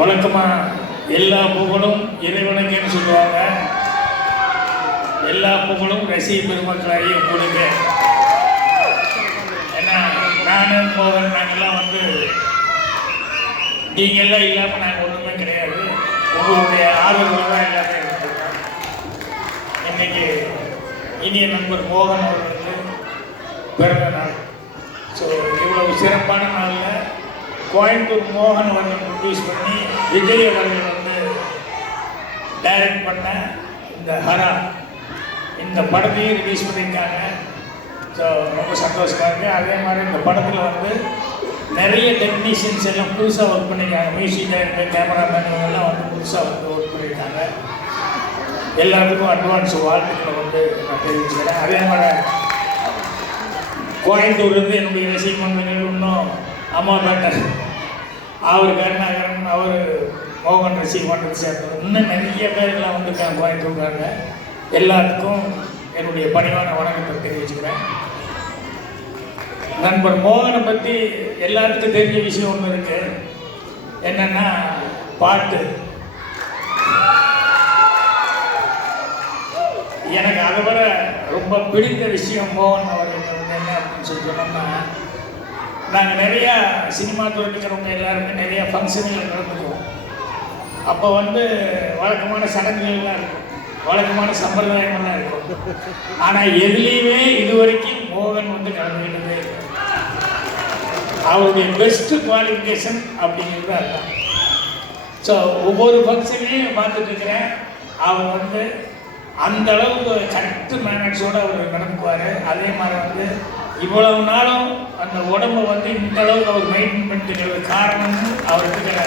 வழக்கமாக எல்லா புகழும் இறைவனுக்குன்னு சொல்லுவாங்க. எல்லா புகழும் ரசிக பெருமக்களாகிய உங்களுக்கு. ஏன்னா நானும் போகிற நாங்கள்லாம் வந்து நீங்கள்லாம் இல்லாமல் நாங்கள் ஒன்றுமே கிடையாது. உங்களுடைய ஆதரவு தான் எல்லாமே இன்னைக்கு இனிய நண்பர் மோகன் அவர்களுக்கு பிறந்த நாள். ஸோ இவ்வளவு சிறப்பான நாளில் கோயம்புத்தூர் மோகன் வண்ணன் ப்ரொடியூஸ் பண்ணி விஜய் அவர்கள் வந்து டைரக்ட் பண்ண இந்த ஹரா. இந்த படத்தையும் ரிலீஸ் பண்ணியிருக்காங்க. ஸோ ரொம்ப சந்தோஷமாக இருக்குது அதே மாதிரி இந்த படத்தில் வந்து நிறைய டெக்னீஷியன்ஸ் எல்லாம் புதுசாக ஒர்க் பண்ணியிருக்காங்க. மியூசிக் டைரக்டர் கேமராமேன் எல்லாம் வந்து புதுசாக வந்து ஒர்க் பண்ணியிருக்காங்க. எல்லாத்துக்கும் அட்வான்ஸ் வாழ்த்துக்களை வந்து நான் தெரிவிச்சுக்கிறேன். அதே மாதிரி கோயம்புத்தூர்லேருந்து என்னுடைய ரசிகமன்றங்கள் இன்னும் அம்மாபேட்டை அவர் கருணாகரன் அவர் மோகன் ரசிகமன்றம் சேர்ந்தவர். இன்னும் நிறைய பேர்லாம் வந்திருக்காங்க கோயம்புத்தூர்காரங்க எல்லாத்துக்கும் என்னுடைய பணிவான வணக்கத்தை தெரிவிச்சுக்கிறேன். நண்பர் மோகனை பற்றி எல்லாத்துக்கும் தெரிஞ்ச விஷயம் ஒன்று இருக்கு. என்னன்னா பாட்டு. எனக்கு அதை விட ரொம்ப பிடித்த விஷயம் மோகன் அவர்கள் என்ன அப்படின்னு சொல்லி சொன்னோம்னா நாங்கள் நிறையா சினிமா துறைக்கிறவங்க இருக்கிறவங்க எல்லாருமே நிறையா ஃபங்க்ஷன்கள் நடந்துக்குவோம். அப்போ வந்து வழக்கமான சடங்குகள்லாம் இருக்கும். வழக்கமான சம்பிரதாயமெல்லாம் இருக்கும். ஆனால் எதுலேயுமே இது வரைக்கும் மோகன் வந்து கலந்துக்கிட்டதே அவருடைய பெஸ்ட் குவாலிஃபிகேஷன் அப்படிங்கிறது அதுதான். ஸோ ஒவ்வொரு ஃபங்க்ஷனையும் பார்த்துட்டு இருக்கிறேன். அவர் வந்து அந்த அளவுக்கு கரெக்ட் மேனேஜோடு அவர் நடந்துக்குவார். அதே மாதிரி வந்து இவ்வளவு நாளும் அந்த உடம்பை வந்து இந்த அளவுக்கு அவர் மெயின்டைன் பண்ணிட்டு காரணம் அவருக்கு இருக்கிற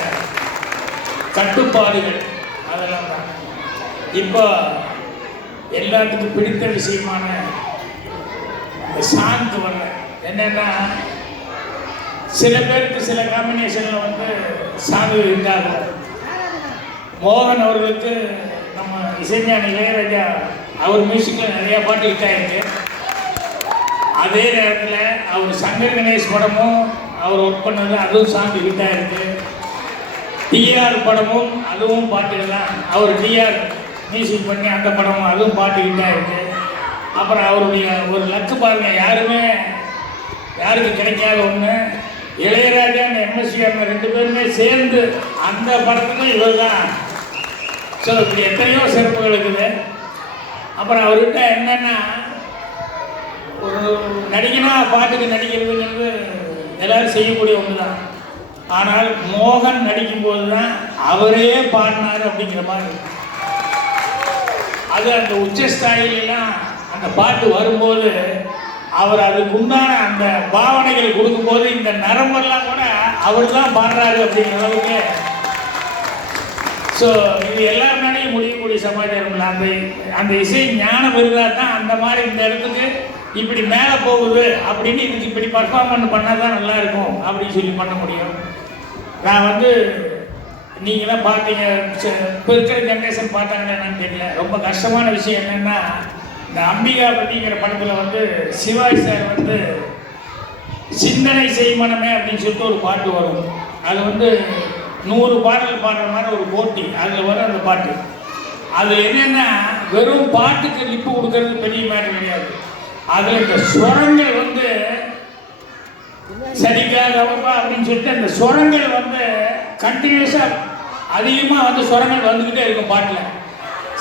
கட்டுப்பாடுகள் அதெல்லாம் தான். இப்போ எல்லாத்துக்கும் பிடித்த விஷயமான அந்த சாந்து வர என்னன்னா சில பேருக்கு சில காம்பினேஷனில் வந்து சாங்கு இருந்தாலும் மோகன் அவர்களுக்கு நம்ம இசைஞானி இளையராஜா அவர் மியூசிக்கில் நிறையா பாட்டு ஹிட் ஆயிருக்கு. அதே நேரத்தில் அவர் சங்கர் கணேஷ் படமும் அவர் ஒர்க் பண்ணது அதுவும் சாங் ஹிட்டாக ஆயிருக்கு. டிஆர் படமும் அதுவும் பாட்டு தான் அவர் டிஆர் மியூசிக் பண்ணி அந்த படமும் அதுவும் பாட்டு ஹிட்டாக ஆயிருக்கு. அப்புறம் அவருடைய ஒரு லக்கு பாருங்க யாருமே யாருக்கு கிடைக்காத ஒன்று இளையராஜா அந்த எம்எஸ்சி அந்த ரெண்டு பேருமே சேர்ந்து அந்த படத்துக்கும் இவர் தான் ஸோ இப்படி எத்தனையோ சிறப்புகள் இருக்குது. அப்புறம் அவர்கிட்ட என்னென்னா நடிகனா பாட்டுக்கு நடிக்கிறதுங்கிறது எல்லாரும் செய்யக்கூடிய ஒன்று தான் ஆனால் மோகன் நடிக்கும்போது தான் அவரே பாடினார் அப்படிங்கிற மாதிரி அது அந்த உச்சஸ்தாயிலாம் அந்த பாட்டு வரும்போது அவர் அதுக்கு உண்டான அந்த பாவனைகள் கொடுக்கும்போது இந்த நரம்பெல்லாம் கூட அவர் தான் பாடுறாரு அப்படிங்கிற அளவுக்கு. ஸோ இது எல்லாருனாலையும் முடியக்கூடிய சமாச்சாரம் இல்லை. அந்த அந்த இசை ஞானம் இருந்தால் தான் அந்த மாதிரி இந்த இடத்துக்கு இப்படி மேலே போகுது அப்படின்னு இதுக்கு இப்படி பர்ஃபார்மன்ஸ் பண்ணால் தான் நல்லா இருக்கும் அப்படின்னு சொல்லி பண்ண முடியும். நான் வந்து நீங்களாம் பார்த்தீங்க இப்போ இருக்கிற ஜென்ரேஷன் பார்த்தாங்க என்னன்னு தெரியல. ரொம்ப கஷ்டமான விஷயம் என்னென்னா இந்த அம்பிகா அப்படிங்கிற படத்தில் வந்து சிவாஜி சார் வந்து சிந்தனை செய்மனமே அப்படின்னு சொல்லிட்டு ஒரு பாட்டு வரும். அது வந்து நூறு பாடல் பாடுற மாதிரி ஒரு போட்டி. அதில் வரும் அந்த பாட்டு. அது என்னென்னா வெறும் பாட்டுக்கு லிப்பு கொடுக்கறது பெரிய மேட்டர் கிடையாது. அதில் இந்த ஸ்வரங்கள் வந்து சரிக்கா அப்படின்னு சொல்லிட்டு அந்த சுரங்கள் வந்து கண்டினியூஸாக அதிகமாக வந்து சுரங்கள் வந்துக்கிட்டே இருக்கும் பாட்டில்.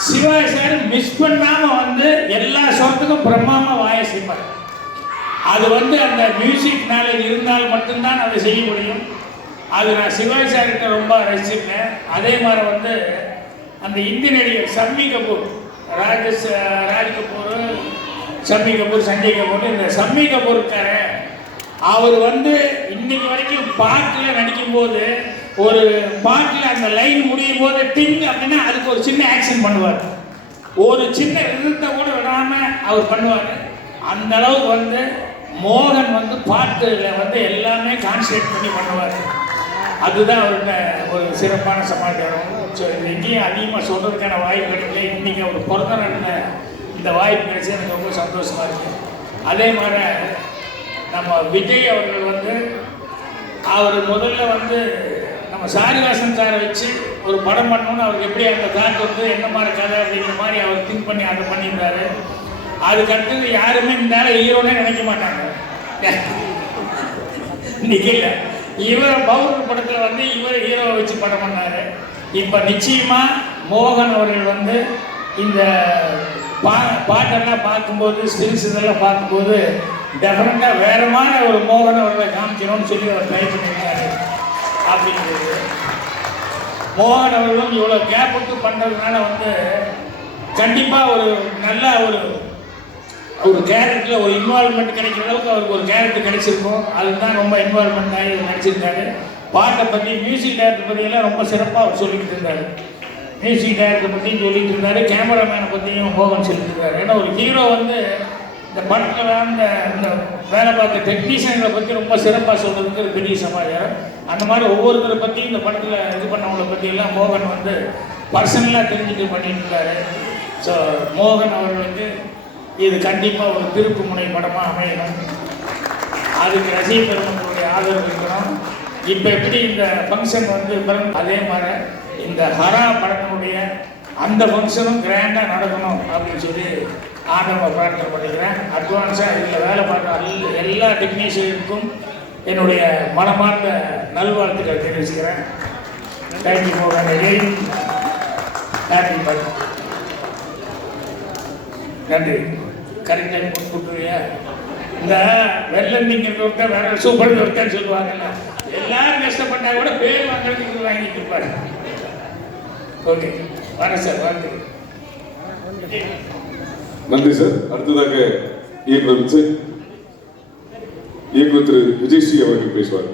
சிவாஜி சார் மிஸ் பண்ணாமல் வந்து எல்லா சுரத்துக்கும் பிரம்மாமல் வாய செய்வார். அது வந்து அந்த மியூசிக் நாலேஜ் இருந்தால் மட்டும்தான் அதை செய்ய முடியும். அது நான் சிவாஜி சார்கிட்ட ரொம்ப ரசிச்சிருக்கேன் அதே மாதிரி வந்து அந்த இந்தி நடிகர் சம்மி கபூர் ராஜேஷ் ராஜ் கபூர் சம்மி கபூர் சஞ்சய் கபூர் இந்த சம்மி கபூர் அவர் வந்து இன்னைக்கு வரைக்கும் பாட்டில் நடிக்கும்போது ஒரு பாட்டில் அந்த லைன் முடியும் போது டிங் அப்படின்னா அதுக்கு ஒரு சின்ன ஆக்ஷன் பண்ணுவார். ஒரு சின்ன விதத்தை கூட விடாமல் அவர் பண்ணுவார். அந்த அளவுக்கு வந்து மோகன் வந்து பாட்டுல வந்து எல்லாமே கான்சன்ட்ரேட் பண்ணி பண்ணுவார். அதுதான் அவருடைய ஒரு சிறப்பான சமாச்சாரம். எங்கேயும் அதிகமாக சொல்கிறதுக்கான வாய்ப்பு கிடைக்கல இன்றைக்கி அவர் பிறந்த நாளில் இந்த வாய்ப்பு கிடைச்சி எனக்கு ரொம்ப சந்தோஷமாக இருக்குது அதே மாதிரி நம்ம விஜய் அவர்கள் வந்து அவர் முதல்ல வந்து நம்ம சாரிவாசன் சாரை வச்சு ஒரு படம் பண்ணணும்னு அவருக்கு எப்படி அந்த தாட் வந்து என்ன மாதிரி கதை அப்படிங்கிற மாதிரி அவர் திங்க் பண்ணி அதை பண்ணியிருந்தாரு. அதுக்கடுத்து யாருமே இந்த ஹீரோனே நினைக்க மாட்டாங்க. நிக்கல. இவர் பவுர் படத்தில் வந்து இவர் ஹீரோவை வச்சு படம் பண்ணார். இப்போ நிச்சயமாக மோகன் அவர்கள் வந்து இந்த பா பாட்டெல்லாம் பார்க்கும்போது ஸ்டில்ஸ் இதெல்லாம் பார்க்கும்போது டெஃபரெண்டாக வேற மாதிரி ஒரு மோகனை அவர்களை காமிக்கணும்னு சொல்லி அவர் ட்ரை பண்ணியிருக்காரு அப்படிங்கிறது. மோகன் அவர்களும் இவ்வளோ கேப் விட்டு பண்ணுறதுனால வந்து கண்டிப்பாக ஒரு நல்ல ஒரு ஒரு கேரக்டரில் ஒரு இன்வால்மெண்ட் கிடைக்கிற அளவுக்கு அவருக்கு ஒரு கேரக்டர் கிடைச்சிருக்கும். அதுதான் ரொம்ப இன்வால்மெண்ட் ஆகி நடிச்சிருக்காரு பாட்டை பற்றி மியூசிக் டேரக்டர் பற்றியெல்லாம் ரொம்ப சிறப்பாக அவர் சொல்லிக்கிட்டு இருந்தார். மியூசிக் டைரக்டர் பற்றியும் சொல்லிட்டு இருந்தாரு. கேமராமேனை பற்றியும் மோகன் சொல்லிட்டு ஏன்னா ஒரு ஹீரோ வந்து இந்த படத்தில் அந்த இந்த வேலை பார்த்த டெக்னீஷியன்களை பற்றி ரொம்ப சிறப்பாக சொல்கிறதுக்கு ஒரு பெரிய சமாச்சாரம் அந்த மாதிரி ஒவ்வொருத்தரை பற்றியும் இந்த படத்தில் இது பண்ணவங்களை பற்றியெல்லாம் மோகன் வந்து பர்சனலாக தெரிஞ்சுட்டு பண்ணிட்டு இருந்தாரு. ஸோ மோகன் அவர்களுக்கு இது கண்டிப்பாக ஒரு திருப்பு முனை படமாக அமையணும். அதுக்கு ரசிக பெருமக்களுடைய ஆதரவு இருக்கணும். இப்போ எப்படி இந்த ஃபங்க்ஷன் வந்து பிறகு அதே மாதிரி இந்த ஹரா படத்தினுடைய அந்த ஃபங்க்ஷனும் கிராண்டாக நடக்கணும் அப்படின்னு சொல்லி ஆண்டவ பிரார்த்தனை பண்ணிக்கிறேன். அட்வான்ஸாக இதில் வேலை பார்க்குற எல்லா- எல்லா டெக்னீஷியனுக்கும் என்னுடைய மனமார்ந்த நல்வாழ்த்துக்கள் தெரிவிச்சுக்கிறேன். Thank you for again happy birth நன்றி. கரெக்ட் டைம் கொடுத்துருவியா இந்த வெள்ளந்திங்கிறது ஒருத்தர் வேற சூப்பர் ஒருத்தர் சொல்லுவாங்கல்ல. எல்லாரும் கஷ்டப்பட்டா கூட பேர் வாங்குறதுக்கு வாங்கிட்டு இருப்பாரு. ஓகே. வாங்க சார் வாங்க. நன்றி சார். அடுத்ததாக இயக்குனர் சார் இயக்குனர் திரு விஜய் ஸ்ரீ அவர்கள் பேசுவார்.